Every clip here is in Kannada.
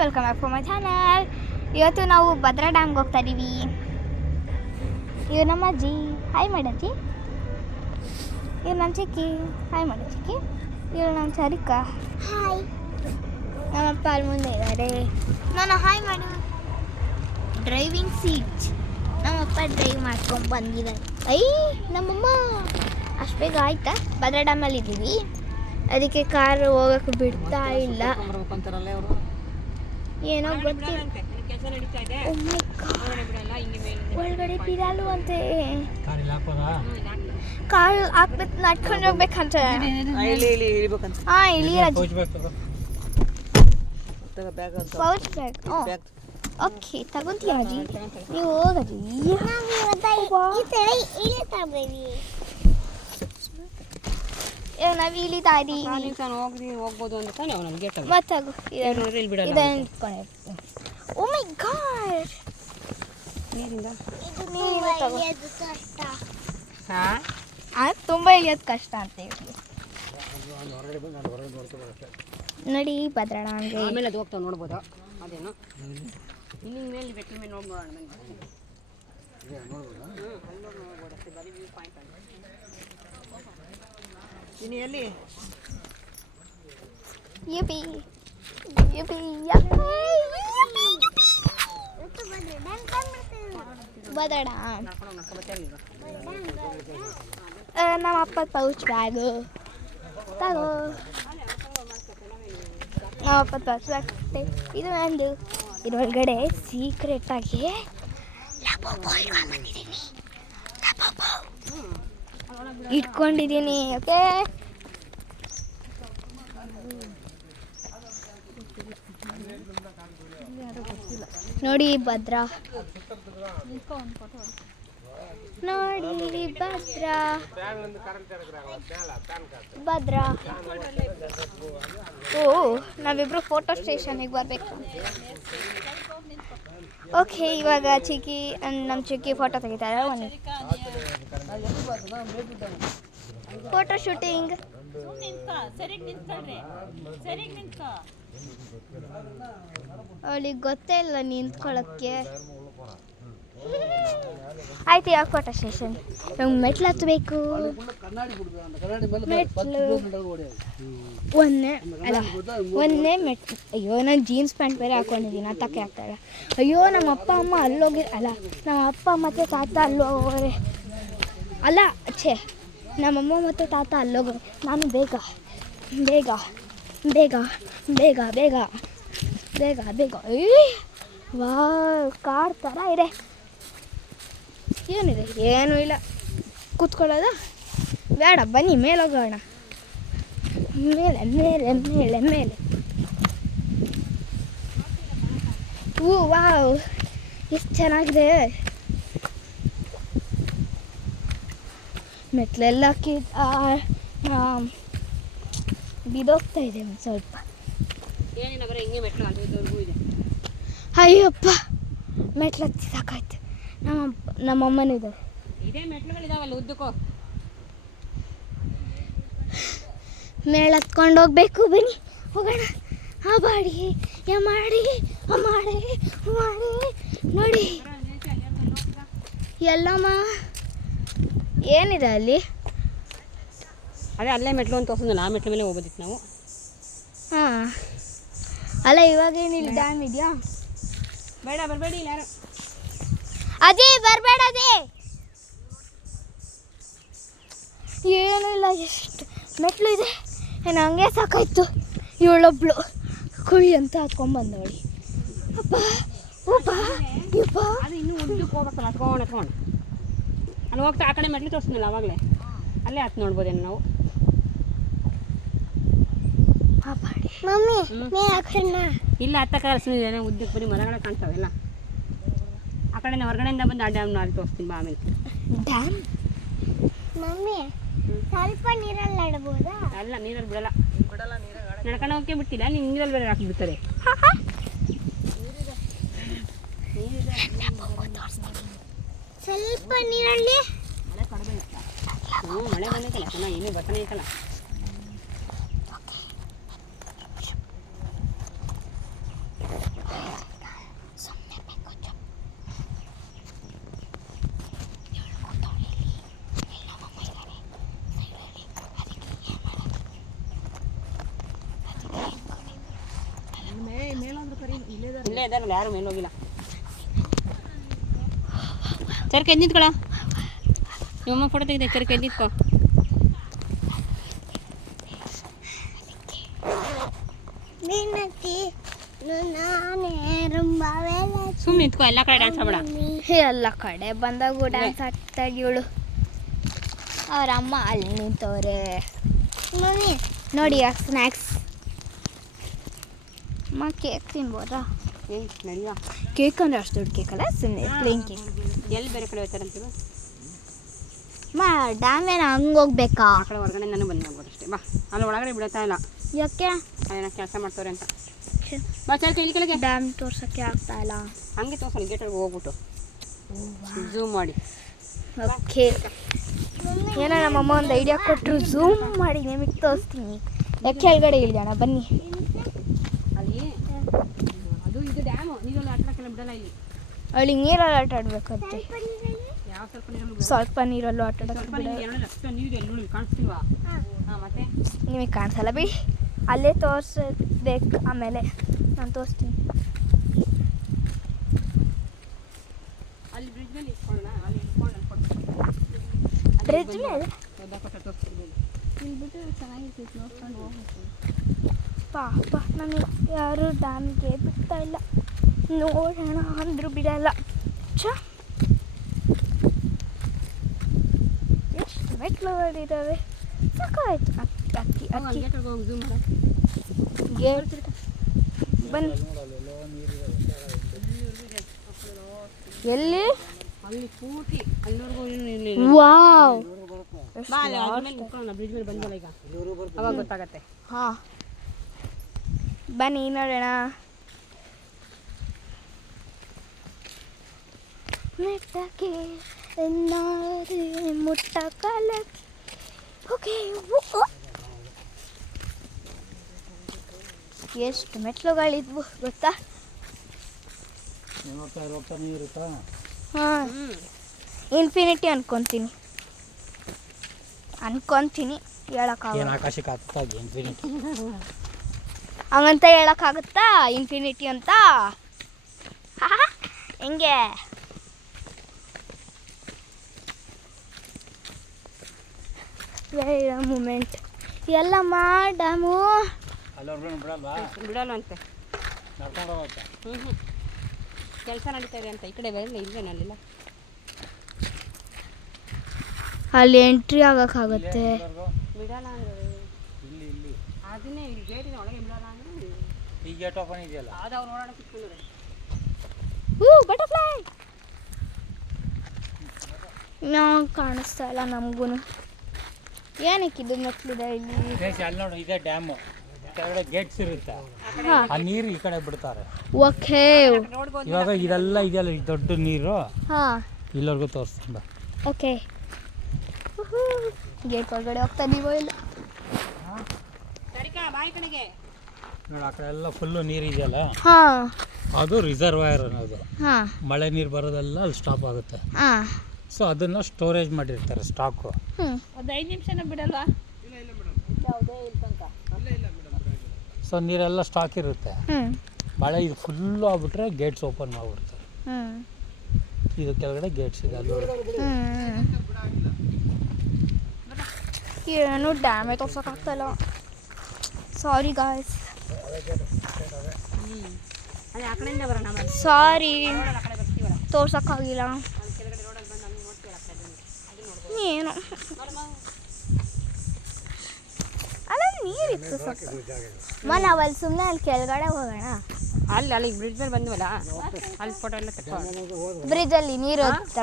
Welcome back for my channel. ಇವತ್ತು ನಾವು ಭದ್ರಾ ಡ್ಯಾಮ್ಗೆ ಹೋಗ್ತಾ ಇದ್ದೀವಿ. ಇವ್ರು ನಮ್ಮ ಅಜ್ಜಿ, ಹಾಯ್ ಮಾಡಜ್ಜಿ. ಇವ್ರು ನನ್ನ ಚಿಕ್ಕಿ, ಹಾಯ್ ಮಾಡ ಚಿಕ್ಕಿ. ಇವ್ರು ನಮ್ಮ ಚಾರಿಕಾ, ಹಾಯ್. ನಮ್ಮಪ್ಪ ಅಲ್ಲಿ ಮುಂದೆ ಇದ್ದಾರೆ, ನಾನು ಹಾಯ್ ಮಾಡು. ಡ್ರೈವಿಂಗ್ ಸೀಟ್, ನಮ್ಮಪ್ಪ ಡ್ರೈವ್ ಮಾಡ್ಕೊಂಡು ಬಂದಿದ್ದಾರೆ. ನಮ್ಮಮ್ಮ ಅಷ್ಟು ಬೇಗ ಆಯ್ತಾ? ಭದ್ರಾ ಡ್ಯಾಮಲ್ಲಿ ಇದ್ದೀವಿ, ಅದಕ್ಕೆ ಕಾರ್ ಹೋಗಕ್ಕೆ ಬಿಡ್ತಾ ಇಲ್ಲ. ಏನೋ ಗೊತ್ತಿಲ್ಲ. ಒಳಗಡೆ ಬಿಡಲು ಅಂತೆ, ಕಾಲ್ ಹಾಕ್ಬೇಕು, ನಡ್ಕೊಂಡು ಹೋಗ್ಬೇಕಂತ. ಹಾಂ, ಇಳಿಯ ಪೌಚ್ ಬ್ಯಾಗ್. ಓಕೆ, ತಗೊಂತೀಯ ಅಜ್ಜಿ? ನೀವು ಹೋಗಜ್ಜಿ. ನಾವು ಇಳಿತಾ ಇದ್ದೀವಿ. ಮತ್ತೆ ಓ ಮೈ ಗಾಡ್, ತುಂಬ ಇಳಿಯೋದು ಕಷ್ಟ ಅಂತ ಹೇಳಿ ನೋಡಿ. ಭದ್ರಾ ಡ್ಯಾಮ್ಗೆ ಆಮೇಲೆ ಅದು ಹೋಗ್ತಾವೆ ನೋಡ್ಬೋದು. ಅದೇನು ಇಲ್ಲಿ ಮೇಲೆ ಬೆಟ್ಟ ಮೇಲೆ ನೋಡ್ಬೋಣ. ಇನ್ನು ಎಲ್ಲಿ ಭದ್ರಾ ಡ್ಯಾಮ್. ನಮ್ಮ ಅಪ್ಪದ ಪೌಚ್ ಬ್ಯಾಗು ತಗೋ. ನಮ್ಮ ಅಪ್ಪದ ಪೌಚ್ ಬ್ಯಾಗ್ ಇದು ನಂದು. ಇದರೊಳಗಡೆ ಸೀಕ್ರೆಟಾಗಿ ಇಟ್ಕೊಂಡಿದ್ದೀನಿ. ಓಕೆ, ನೋಡಿ ಭದ್ರಾ, ನೋಡಿ ಭದ್ರಾ, ಭದ್ರಾ. ಓ, ನಾವಿಬ್ರು ಫೋಟೋ ಸ್ಟೇಷನಿಗೆ ಬರಬೇಕು. ಓಕೆ, ಇವಾಗ ನಮ್ಮ ಚಿಕ್ಕಿ ಫೋಟೋ ತೆಗಿತಾರೆ. ಒಂದು ಫೋಟೋ ಶೂಟಿಂಗ್. ಅವಳಿಗೆ ಗೊತ್ತೇ ಇಲ್ಲ ನಿಂತ್ಕೊಳ್ಳೋಕ್ಕೆ. ಆಯ್ತು, ಇವಾಗ ಫೋಟೋ ಸ್ಟೇಷನ್. ನಮ್ಗೆ ಮೆಟ್ಲು ಹತ್ತಬೇಕು. ಮೆಟ್ಲು ಒಂದೇ ಮೆಟ್ಲು. ಅಯ್ಯೋ, ನಾನು ಜೀನ್ಸ್ ಪ್ಯಾಂಟ್ ಬೇರೆ ಹಾಕೊಂಡಿದ್ದೀನಿ, ಹತ್ತಕ್ಕೆ ಆಗ್ತಾಯಿಲ್ಲ. ಅಯ್ಯೋ, ನಮ್ಮ ಅಪ್ಪ ಅಮ್ಮ ಅಲ್ಲೋಗಿ, ನಮ್ಮ ಅಪ್ಪ ಮತ್ತು ತಾತ ಅಲ್ಲೋಗೋರೆ. ನಮ್ಮಮ್ಮ ಮತ್ತು ತಾತ ಅಲ್ಲೋಗೋರೆ. ನಾನು ಬೇಗ ಬೇಗ ಬೇಗ ಬೇಗ ಬೇಗ ಬೇಗ ಬೇಗ. ವಾ, ಕಾರ್ ಥರ ಇದೆ. ಏನಿದೆ? ಏನೂ ಇಲ್ಲ, ಕೂತ್ಕೊಳ್ಳೋದ ಬೇಡ. ಬನ್ನಿ ಮೇಲೆ ಹೋಗೋಣ. ಮೇಲೆ ಮೇಲೆ ಮೇಲೆ ಮೇಲೆ. ವಾವ್, ಎಷ್ಟು ಚೆನ್ನಾಗಿದೆ. ಮೆಟ್ಲೆಲ್ಲ ಬಿದೋಗ್ತಾ ಇದೆ ಒಂದು ಸ್ವಲ್ಪ. ಅಯ್ಯಪ್ಪ, ಮೆಟ್ಲು ಹತ್ತಿ ಸಾಕಾಯ್ತು. ನಮ್ಮಮ್ಮನೂ ಇದೆ. ಮೇಲೆ ಹತ್ಕೊಂಡು ಹೋಗ್ಬೇಕು. ಬನ್ನಿ ಹೋಗೋಣ. ಮಾಡಿ ಮಾಡಿ ಮಾಡಿ ಮಾಡಿ ನೋಡಿ. ಎಲ್ಲಮ್ಮ ಏನಿದೆ ಅಲ್ಲಿ? ಅಲ್ಲೇ ಮೆಟ್ಲು ಅಂತ ತೋರಿಸಿದ್ನಲ್ಲ, ಆ ಮೆಟ್ಲ ಮೇಲೆ ಹೋಗೋದಿತ್ತು ನಾವು. ಹಾಂ, ಇವಾಗೇನಿಲ್ಲ. ಡ್ಯಾಮ್ ಇದೆಯಾ? ಬೇಡ, ಬರಬೇಡಿ ಯಾರು. ಅದೇ ಬರಬೇಡ. ಅದೇ ಏನೂ ಇಲ್ಲ, ಎಷ್ಟು ಮೆಟ್ಲು ಇದೆ. ಏನು ಹಂಗೆ ಸಾಕಾಯ್ತು. ಇವಳೊಬ್ಳು ಕುಳಿ ಅಂತ ಹತ್ಕೊಂಡ್ಬಂದವಳಿ. ಅಪ್ಪ ಅಪ್ಪ ಯಪ್ಪ, ಅದು ಇನ್ನೂ ಉದ್ದಕ್ಕೆ ಹೋಗ್ಬೇಕಲ್ಲ. ಹತ್ಕೊಂಡು ಅಲ್ಲಿ ಹೋಗ್ತಾ ಆ ಕಡೆ ಮೆಟ್ಲು ತೋರಿಸಿದ್ನಲ್ಲ, ಆವಾಗಲೇ ಅಲ್ಲೇ ಹತ್ತು ನೋಡ್ಬೋದೇನು ನಾವು. ಮಮ್ಮಿ ಇಲ್ಲ, ಹತ್ತಕ್ಕಾಗಲ್ಲ. ಸುಮ್ಮನೆ ಉದ್ದಕ್ಕೆ ಬರೀ ಮರಗಳೇ ಕಾಣ್ತಾವೆಲ್ಲ. ಆ ಕಡೆ ಹೊರಗಡೆಯಿಂದ ಬಂದು ಆ ಡ್ಯಾಮ್ನ ಅಲ್ಲಿ ತೋರಿಸ್ತೀನಿ ಆಮೇಲೆ. ಡ್ಯಾಮ್ ಮಮ್ಮಿ ಸ್ವಲ್ಪ ನೀರಲ್ಲಿ ಆಡಬಹುದಾ? ಅಲ್ಲ, ನೀರಲ್ಲಿ ಬಿಡಲ್ಲ. ನಡ್ಕೊಂಡು ಹೋಗಕ್ಕೆ ಬಿಡ್ತಿಲ್ಲ, ನೀವು ನೀರಲ್ಲಿ ಬೇರೆ ಹಾಕಿಬಿಡ್ತಾರೆ. ಸ್ವಲ್ಪ ನೀರಲ್ಲಿ ಮಳೆ ಕಡಿಮೆ ಇತ್ತ. ಮಳೆ ಬಂದೈತಲ್ಲ, ಚೆನ್ನಾಗಿ ಇನ್ನೂ ಬರ್ತಾನೆ ಐತಲ್ಲ. ಇಲ್ಲೇ ಇದ್ದಾರಲ್ಲ, ಯಾರು ಮೇಲೆ ಹೋಗಿಲ್ಲ. ಚರ್ಕೆ ಎದ್ದು ನಿಂತ್ಕೊಳ. ನಿಮ್ಮಮ್ಮ ಫೋಟೋ ತೆಗೆದೆ, ಚರ್ಕೆ ಎದ್ದು ನಿಂತ್ಕೊ. ಸುಮ್ಮನೆ ನಿಂತ್ಕೊ, ಎಲ್ಲ ಕಡೆ ಡ್ಯಾನ್ಸ್ ಆಡಬೇಡ. ಎಲ್ಲ ಕಡೆ ಬಂದಾಗೂ ಡ್ಯಾನ್ಸ್ ಆಗ್ತಾಗಿ ಇವಳು. ಅವ್ರ ಅಮ್ಮ ಅಲ್ಲಿ ನಿಂತವ್ರೆ ನೋಡಿ. ಸ್ನ್ಯಾಕ್ಸ್ ಅಮ್ಮ ಕೇಕ್ ತಿನ್ಬೋದಾ? ನಡಿಯ ಕೇಕ್ ಅಂದ್ರೆ ಅಷ್ಟು ದೊಡ್ಡ ಕೇಕ್ ಅಲ್ಲ, ಸುಮ್ಮನೆ ಪ್ಲೇನ್ ಕೇಕ್. ಎಲ್ಲಿ ಬೇರೆ ಕಡೆ ಹೋಗ್ತಾರಂತೀವ? ಅಮ್ಮ ಡ್ಯಾಮೇನ ಹಂಗೆ ಹೋಗ್ಬೇಕಾ? ಆ ಕಡೆ ಹೊರಗಡೆ ನಾನು ಬಂದು ನೋಡ್ಬೋದು ಅಷ್ಟೇ. ಬಾ, ಅಲ್ಲಿ ಒಳಗಡೆ ಬಿಡ್ತಾ ಇಲ್ಲ, ಯಾಕೆ? ಅದೇನೋ ಕೆಲಸ ಮಾಡ್ತವ್ರೆ ಅಂತ. ಬಾ ಚರ್ಕೆ ಇಲ್ಲಿ ಕೆಳಗೆ. ಡ್ಯಾಮ್ ತೋರ್ಸೋಕ್ಕೆ ಆಗ್ತಾ ಇಲ್ಲ. ಹಂಗೆ ತೋರ್ಸಲ್ಲ, ಗೇಟಲ್ಲಿ ಹೋಗ್ಬಿಟ್ಟು ಝೂಮ್ ಮಾಡಿ. ಓಕೆ, ಏನೋ ನಮ್ಮಮ್ಮ ಒಂದು ಐಡಿಯಾ ಕೊಟ್ಟರು, ಝೂಮ್ ಮಾಡಿ ನಿಮಗೆ ತೋರಿಸ್ತೀನಿ. ಯಾಕೆ ಕೆಳಗಡೆ ಇಳಿಯೋಣ ಬನ್ನಿ. ಅಲ್ಲಿ ಅದು ಇದು ಡ್ಯಾಮು, ನೀರಲ್ಲಿ ಆಟ ಆಡೋಕ್ಕೆಲ್ಲ ಬಿಡಲ್ಲ ಇಲ್ಲಿ. ಅವಳಿಗೆ ನೀರಲ್ಲಿ ಆಟ ಆಡ್ಬೇಕಂತೆ. ಯಾವ ಸ್ವಲ್ಪ ನೀರಲ್ಲಿ ಸ್ವಲ್ಪ ನೀರಲ್ಲೂ ಆಟ ಸ್ವಲ್ಪ ಆಡೋಕ್ಕೆ ನೀರು ಎರಡು ಅಷ್ಟು ನೀರು ಎಲ್ಲಿ ನೋಡಿ ಕಾಣಿಸ್ತಿಲ್ವಾ? ಹಾಂ, ಮತ್ತೆ ನಿಮಗೆ ಕಾಣಿಸಲ್ಲ ಬಿಡಿ, ಅಲ್ಲೇ ತೋರಿಸ್ಬೇಕು. ಆಮೇಲೆ ನಾನು ತೋರಿಸ್ತೀನಿ. ಅಲ್ಲಿ ಬ್ರಿಡ್ಜ್ ಮೇಲೆ ಇಟ್ಕೊಳ್ಳೋಣ, ಅಲ್ಲಿ ಇಟ್ಕೊಂಡು ಅಲ್ಲಿ ಕೊಡ್ತೀನಿ. ಬ್ರಿಡ್ಜ್ ಮೇಲೆ ತೋರಿಸ್ತಿರ್ಬೋದು. ಇಲ್ಲಿ ಬಿಟ್ಟು ಚೆನ್ನಾಗಿರ್ತೈತೆ, ನೋಡ್ಕೊಂಡು ಹೋಗ್ಬೇಕು. ಪಾಪ ನನಗೆ ಯಾರು ಡ್ಯಾಮ್ಗೆ ಬಿಡ್ತಾ ಇಲ್ಲ. ನೋಡೋಣ ಅಂದರೂ ಬಿಡಲ್ಲ. ಎಷ್ಟು ಮೆಟ್ಲುಗಳಿದ್ದಾವೆ, ಸಾಕಾಯ್ತು. ಅಕ್ಕಿ ಅಕ್ಕಿ ಗೇಟಲ್ಲಿ ಹೋಗಿ ಝೂಮ್ ಮಾಡ. ಗೇಟ್ ಬನ್ನಿ. ಎಲ್ಲಿ? ಅಲ್ಲಿ ಪೂರ್ತಿ ಅಲ್ಲಿವರೆಗೂ ಇಲ್ಲಿ ವಾವ್, ಬಾ, ಅಲ್ಲಿ ಅದ್ರ ಮೇಲೆ ನಿಂತ್ಕೊಳ್ಳೋಣ. ಬ್ರಿಡ್ಜ್ ಮೇಲೆ ಬಂದಲ್ಲ ಈಗ, ಅವಾಗ ಗೊತ್ತಾಗತ್ತೆ. ಹಾಂ ಬನ್ನಿ ನೋಡೋಣ. ಮೆಟ್ಟಕ್ಕೆ ಮುಟ್ಟ ಕಾಲಕ್ಕೆ. ಓಕೆ, ಎಷ್ಟು ಮೆಟ್ಲುಗಳಿದ್ವು ಗೊತ್ತಾ? ಹಾಂ, ಇನ್ಫಿನಿಟಿ ಅನ್ಕೊತೀನಿ ಹೇಳೋಕ್ಕಾಗಲ್ಲ. ಆಕಾಶಕ್ಕೆ ಹತ್ತಾಗಿ ಇನ್ಫಿನಿಟಿ ಹಂಗಂತ ಹೇಳೋಕ್ಕಾಗುತ್ತಾ ಇನ್ಫಿನಿಟಿ ಅಂತ? ಹೆಂಗೆ? ಮೂಮೆಂಟ್ ಎಲ್ಲ ಮಾಡಮು. ಬಿಡಲ್ಲ ಅಂತೆ, ಕೆಲಸ ನಡೀತಾ ಇದೆ ಅಂತ. ಈ ಕಡೆ ಬರಲ್ಲ, ಇಲ್ಲೇ ನಲ್ಲಿಲ್ಲ. ಅಲ್ಲಿ ಎಂಟ್ರಿ ಆಗೋಕ್ಕಾಗುತ್ತೆ. ಬಿಡಲ್ಲ ಅಂದ್ರೆ ಅದನ್ನೇ ಇಲ್ಲಿ ಗೇಟಿನ ಒಳಗೆ ಬಿಡಲ್ಲ ಅಂದ್ರೆ ಈ ಗೇಟ್ ಓಪನ್ ಇದೆಯಲ್ಲ, ಅದು ಅವ್ರು ಓಡಾಡಕ್ಕೆ ಇಟ್ಕೊಂಡ್ರೆ. ಬಟರ್ಫ್ಲೈ ನಾವು ಕಾಣಿಸ್ತಾ ಇಲ್ಲ ನಮಗೂ. ಏನಕ್ಕಿದ್ದು ಮೆಟ್ಲಿದೆ ಇಲ್ಲಿ? ಅಲ್ಲಿ ನೋಡು, ಇದೇ ಡ್ಯಾಮು. ಕೆಳಗಡೆ ಗೇಟ್ಸ್ ಇರುತ್ತೆ, ಆ ನೀರು ಈ ಕಡೆ ಬಿಡ್ತಾರೆ. ಓಕೆ, ಇವಾಗ ಇದೆಲ್ಲ ಇದೆಯಲ್ಲ, ಈ ದೊಡ್ಡ ನೀರು ಹಾಂ ಇಲ್ಲವರೆಗೂ ತೋರಿಸ್ತೀನಿ ಬಾ. ಓಕೆ, ಗೇಟ್ ಒಳಗಡೆ ಹೋಗ್ತಾ ಇದೀವೋ ಇಲ್ಲ? ಬಾಯಿ ಕಡೆಗೆ ನೋಡಿ, ಆ ಕಡೆ ಎಲ್ಲ ಫುಲ್ಲು ನೀರು ಇದೆಯಲ್ಲ, ಹಾಂ ಅದು ರಿಸರ್ವಾಯರ್ ಅನ್ನೋದು. ಹಾಂ ಮಳೆ ನೀರು ಬರೋದೆಲ್ಲ ಅಲ್ಲಿ ಸ್ಟಾಪ್ ಆಗುತ್ತೆ. ಹಾಂ, ಸೊ ಅದನ್ನು ಸ್ಟೋರೇಜ್ ಮಾಡಿರ್ತಾರೆ, ಸ್ಟಾಕು. ಒಂದು 5 ನಿಮಿಷನೂ ಬಿಡಲ್ವಾ? ಸೊ ನೀರೆಲ್ಲ ಸ್ಟಾಕ್ ಇರುತ್ತೆ. ಮಳೆ ಇದು ಫುಲ್ಲು ಆಗ್ಬಿಟ್ರೆ ಗೇಟ್ಸ್ ಓಪನ್ ಮಾಡಿಬಿಡ್ತಾರೆ. ಇದು ಕೆಳಗಡೆ ಗೇಟ್ಸ್ ಇದೆ, ಅಲ್ಲಿ ಏನು ಡ್ಯಾಮೇ ತೋರ್ಸೋಕ್ಕಾಗ್ತಾಯಿಲ್ಲ. ಸಾರಿ ಗಾಯ್ಸ್, ಅದೇ ಆ ಕಡೆಯಿಂದ ಬರೋಣ. ಸಾರಿ, ಆ ಕಡೆ ಬರ್ತೀವಲ್ಲ, ತೋರ್ಸೋಕ್ಕಾಗಿಲ್ಲ. ಅಲ್ಲಿ ಕೆಳಗಡೆ ರೋಡಲ್ಲಿ ಬಂದು ಅಲ್ಲಿ ನೋಡ್ತೀವಲ್ಲ, ಆ ಕಡೆ ಅದು ನೋಡ್ಬೋದು. ಏನು ಅಲ್ಲ, ನೀರಿತ್ತು ಸ್ವಲ್ಪ. ನಾವು ಅಲ್ಲಿ ಸುಮ್ಮನೆ ಅಲ್ಲಿ ಕೆಳಗಡೆ ಹೋಗೋಣ. ಅಲ್ಲಿ ಬ್ರಿಡ್ಜ್ ಮೇಲೆ ಬಂದ್ವಲ್ಲ, ಅಲ್ಲಿ ಫೋಟೋ ಎಲ್ಲ ತಕ್ಕೊಳ್ಳೋಣ. ಬ್ರಿಡ್ಜಲ್ಲಿ ನೀರು ಹತ್ರ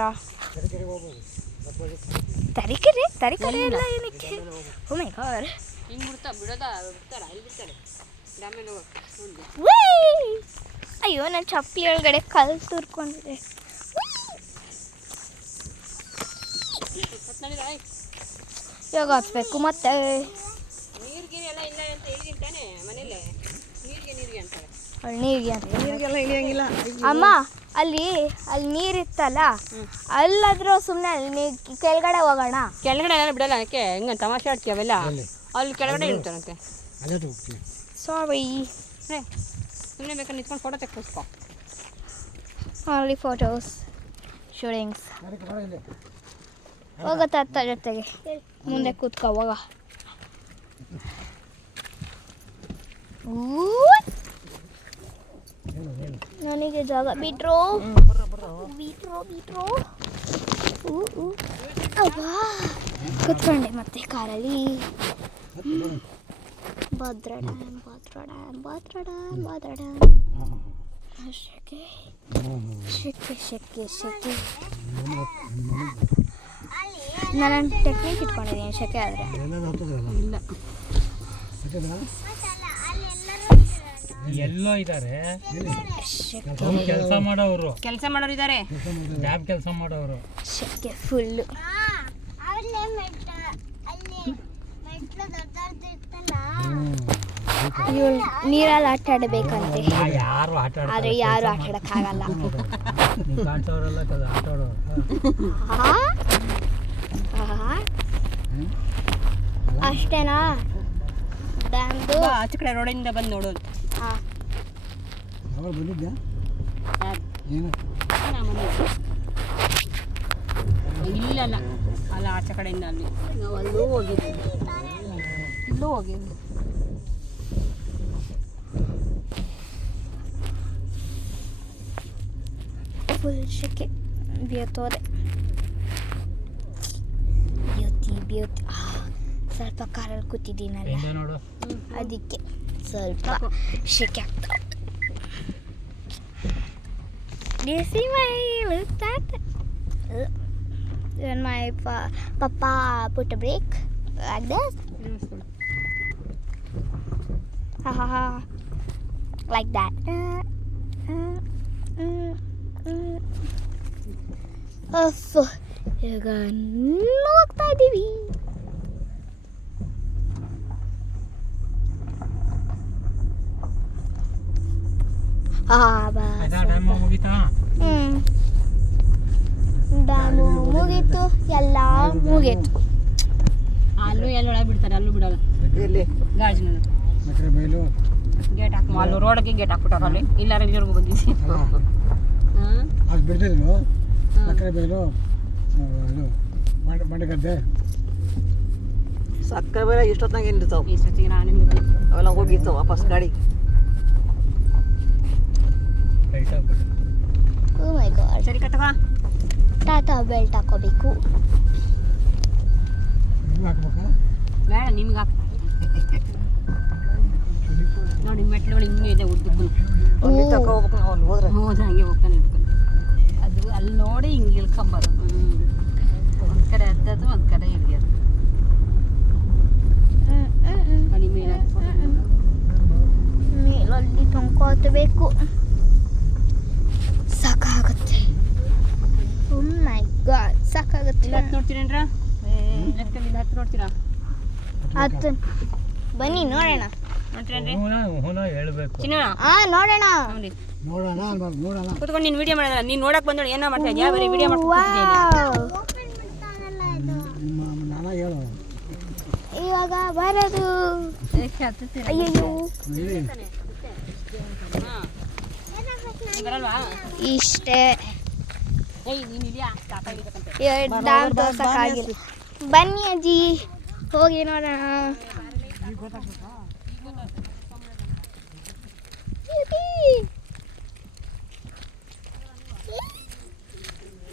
ತರೀಕೆರೆ ಎಲ್ಲ ಏನಕ್ಕೆ? ಓ ಮೈ ಗಾಡ್, ಹಿಂಗೆ ಬಿಡೋದಾ? ಬಿಡ್ತಾರ, ಅಲ್ಲಿ ಬಿಡ್ತಾರೆ ಡ್ಯಾಮೇಲೆ ಹೋಗಿ. ಅಯ್ಯೋ, ನನ್ನ ಚಪ್ಪಲಿ ಒಳಗಡೆ ಕಲ್ಲು ತುರ್ಕೊಂಡಿದೆ. ಇವಾಗ ಹತ್ಬೇಕು ಮತ್ತೆ. ನೀರಿಗೆ ಎಲ್ಲ ಇಲ್ಲ ಅಂತ ಹೇಳಿದ್ದೀನಿ ತಾನೇ ಮನೇಲೆ. ನೀರಿಗೆ ಅಂತಾರೆ. ನೀರಿಗೆ ಅಂತ ನೀರಿಗೆಲ್ಲ ಇಳಿಯಂಗಿಲ್ಲ ಅಮ್ಮ. ಅಲ್ಲಿ ನೀರಿತ್ತಲ್ಲ, ಅಲ್ಲಾದ್ರೂ ಸುಮ್ಮನೆ ಅಲ್ಲಿ ಕೆಳಗಡೆ ಹೋಗೋಣ. ಕೆಳಗಡೆ ಎಲ್ಲ ಬಿಡಲ್ಲ, ಯಾಕೆ ಹಿಂಗೆ ತಮಾಷೆ ಆಡ್ತೀವಿ ಅವೆಲ್ಲ. ಅಲ್ಲಿ ಕೆಳಗಡೆ ಇರ್ತಾರಂತೆ. ಸಾರಿ, ಸುಮ್ಮನೆ ಬೇಕಾದ್ರೆ ನಿಂತ್ಕೊಂಡು ಫೋಟೋ ತೆಕ್ಕಿಸ್ಕೊ. Only photos shootings. ಹೋಗುತ್ತಾ ಅತ್ತ ಜೊತೆಗೆ ಮುಂದೆ ಕೂತ್ಕೋ ಹೋಗ. ನನಗೆ ಜಾಗ ಬಿಟ್ರೋ ಅಬ್ಬಾ ಕೂತ್ಕೊಂಡೆ ಮತ್ತೆ ಕಾರಲ್ಲಿ. ಭದ್ರಾ ಡ್ಯಾಮ್ ಶೆಕೆ. ನಾನು ಟೆಕ್ನಿಕ್ ಇಟ್ಕೊಂಡಿದ್ದೀನಿ ಶೆಕೆ ಆದರೆ. ಇಲ್ಲ ಎಲ್ಲೋ ಇದ್ದಾರೆ ಕೆಲಸ ಮಾಡೋರು ಇದ್ದಾರೆ, ಲ್ಯಾಬ್ ಕೆಲಸ ಮಾಡೋರು. ಶೆಕೆ ಫುಲ್ಲು. ಇವಳು ನೀರಲ್ಲಿ ಆಟ ಆಡಬೇಕಂತೆ, ಯಾರು ಆಟ ಆದರೆ ಯಾರು ಆಟ ಆಡೋಕ್ಕಾಗಲ್ಲ. ಕಾಣ್ಸೋರೆಲ್ಲ ಆಟ ಆಡೋರು. ಅಷ್ಟೇನಾ ಡ್ಯಾಮ್ದು? ಆಚೆ ಕಡೆ ರೋಡಿಂದ ಬಂದು ನೋಡೋದು. ಹಾಂ ಇಲ್ಲಲ್ಲ ಅಲ್ಲ ಆಚೆ ಕಡೆಯಿಂದ ಅಲ್ಲಿ ನಾವು ಅಲ್ಲೂ ಹೋಗಿದ್ವಿ, ಇಲ್ಲೂ ಹೋಗಿದ್ವಿ. ಫುಲ್ ಶೆಕೆ. ಬ್ಯೂತೋದೆ ಬ್ಯೂತಿ. ಸ್ವಲ್ಪ ಕಾರಲ್ಲಿ ಕೂತಿದ್ದೀನಲ್ಲ ನೋಡು, ಅದಕ್ಕೆ ಸ್ವಲ್ಪ ಶೆಕೆ ಆಗ್ತಾ. When my papa put a brake like this, like that. ಈಗ ಹೋಗ್ತಾ ಇದ್ದೀವಿ. ಡ್ಯಾಮು ಮುಗೀತು, ಎಲ್ಲ ಮುಗೀತು. ಅಲ್ಲೂ ಎಲ್ಲೊಳಗೆ ಬಿಡ್ತಾರೆ, ಅಲ್ಲೂ ಬಿಡಲ್ಲ. ಗಾಜಿನ ಗೇಟ್ ಹಾಕಿ ಅಲ್ಲೂ ರೋಡಕ್ಕೆ ಗೇಟ್ ಹಾಕ್ಬಿಟ್ಟಾರ. ಅಲ್ಲಿ ಇಲ್ಲಾರ ಇಲ್ಲಿವರೆಗೂ ಬಂದಿದ್ವಿ. ಅದು ಬಿಡ್ತಿದ್ರು ಸಕ್ಕರೆ ಬೈಲು ಮಂಡಗದ್ದೆ ಸಕ್ಕರೆ ಬೇರೆ ಇಷ್ಟೊತ್ತಾಗ ಏನಿರ್ತಾವೆ. ಇಷ್ಟೊತ್ತಿಗೆ ನಾನೇನು ಅವೆಲ್ಲ ಹೋಗಿರ್ತಾವೆ ವಾಪಸ್ ಗಾಡಿ. Oh my god. ಸರಿ ಕಟ್ಟವಾ ಟಾಟಾ ಬೆಲ್ಟ್ ಹಾಕೋಬೇಕು. ಹಾಕ್ಬೇಕಾ? ಬೇಡ ನಿಮ್ಗೆ ಹಾಕ. ನೋಡಿ ಮೆಟ್ಲುಗಳು ಹಿಂಗೆ ಇದೆ ಉದ್ದಕ್ಕೂ. ಅಲ್ಲಿ ತಕ ಹೋಗ್ಬೇಕು ನಾವು, ಅಲ್ಲಿ ಹೋದ್ರೆ ಹೌದು ಹಂಗೆ ಹೋಗ್ತಾನೆ ಇರ್ಬೇಕು. ಅದು ಅಲ್ಲಿ ನೋಡಿ ಹಿಂಗೆ ಇಳ್ಕೊಂಬರೋದು. ಒಂದು ಕಡೆ ಹತ್ತದು, ಒಂದು ಕಡೆ ಇಳಿಯೋದು. ಮನೆ ಮೇಲೆ ಮೇಲಲ್ಲಿ ತೊಂಕೋತಬೇಕು, ಸಾಕಾಗುತ್ತೆ. ಓ ಮೈ ಗಾಡ್ ಸಾಕಾಗುತ್ತೆ. ಹತ್ತು ನೋಡ್ತೀರೇನ್ರ? ಲೆಕ್ಕದಿಂದ ಹತ್ತು ನೋಡ್ತೀರಾ? ಹತ್ತು ಬನ್ನಿ ನೋಡೋಣ. ನೋಡ್ತೀರೇನ್ರಿ? ಹೇಳ್ಬೇಕು. ಚಿನ್ನ ನೋಡೋಣ. ನೋಡಿ ನೋಡೋಣ ಅನ್ಬಾರ್ದು, ನೋಡೋಣ. ಕೂತ್ಕೊಂಡು ನೀನು ವಿಡಿಯೋ ಮಾಡೋದಲ್ಲ, ನೀನು ನೋಡಕ್ಕೆ ಬಂದೋಳು ಏನೋ ಮಾಡ್ತಾ ಇದೆಯಾ? ಬರೀ ವಿಡಿಯೋ ಮಾಡ್ಕೊಂಡು ನಾನ ಹೇಳು ಇವಾಗ ಬರೋದು. ಅಯ್ಯೋ ಬರಲ್ವಾ? ಇಷ್ಟೇ. ಏಯ್ ನೀನು ಇಲ್ಲಿಯಾ? ತಾತ ಇರ್ಬೇಕಂತೆ. ಡ್ಯಾಮ್ ತೋರ್ಸಕ್ಕಾಗಿಲ್ಲ. ಬನ್ನಿ ಅಜ್ಜಿ ಹೋಗಿ ನೋಡೋಣ.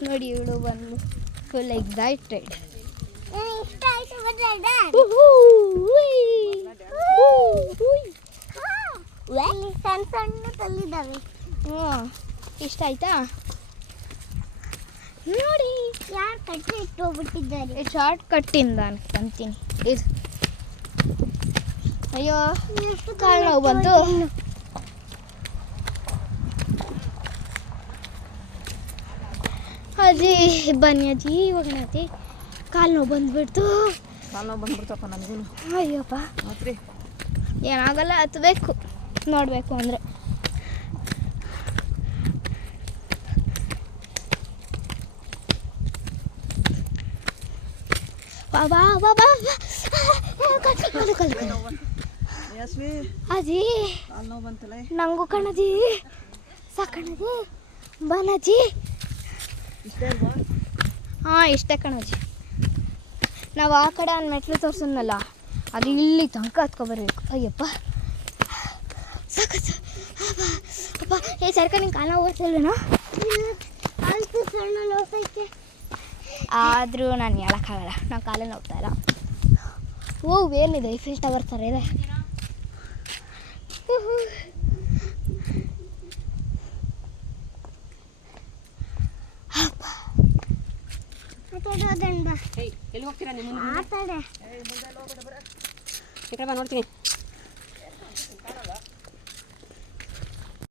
ನೋಡಿ ಇವಳು ಬಂದು ಫುಲ್ ಎಕ್ಸೈಟೆಡ್. ಸಣ್ಣ ಸಣ್ಣ ತಲ್ಲಿದ್ದಾವೆ. ಇಷ್ಟ ಆಯ್ತಾ? ನೋಡಿ ಯಾರು ಕಟ್ಟಿ ಇಟ್ಟೋಗ್ಬಿಟ್ಟಿದ್ದಾರೆ. ಶಾರ್ಟ್ ಕಟ್ಟಿಂದ ಅನ್ಕೊಂತೀನಿ ಇದು. ಅಯ್ಯೋ ಕಾಲು ನೋವು ಬಂತು. ಅಜ್ಜಿ ಬನ್ನಿ ಅಜ್ಜಿ ಇವಾಗ ನೈತಿ. ಕಾಲು ನೋವು ಬಂದ್ಬಿಡ್ತು. ನಾನು ಬಂದ್ಬಿಡ್ತಪ್ಪ ನನಗೂ. ಅಯ್ಯಪ್ಪ ಮತ್ತೆ ಏನಾಗಲ್ಲ, ಹತ್ಬೇಕು ನೋಡಬೇಕು ಅಂದರೆ. ಬಾ ಯಸ್ವಿ ಅಜ್ಜಿ ಕಾಲು ನೋವು ಬಂತಲ್ಲ ನಂಗೂ ಕಣಜಿ ಸಾಕಣಜಿ ಬನಜಿ ಇಷ್ಟೇ ಅಲ್ವಾ ಹಾಂ ಇಷ್ಟೇ ಕಣಜಿ. ನಾವು ಆ ಕಡೆ ಒಂದು ಮೆಟ್ಲು ತೋರಿಸಿದ್ನಲ್ಲ ಅದು ಇಲ್ಲಿ ತನಕ ಹತ್ಕೊಬರ್ಬೇಕು. ಅಯ್ಯಪ್ಪ ಸಾಕತ್ತು ಅಪ್ಪ. ಏ ಸರ್ಕ ನಿಂಗೆ ಕಾಲ ಹೋಗ್ತಿಲ್ವೇನೋ? ಆದರೂ ನಾನು ಹೇಳೋಕ್ಕಾಗಲ್ಲ, ನಾವು ಕಾಲಲ್ಲಿ ಹೋಗ್ತಾ ಇಲ್ಲ. ಓ ಏನಿದೆ ಐಫಿಲ್ ಟವರ್ ಥರ ಇದೆ. ಏಯ್ ಎಲ್ಲಿ ಹೋಗ್ತೀರಾ ನಿಮ್ಮ ಈ ಕಡೆ ಬಾ ನೋಡ್ತೀನಿ.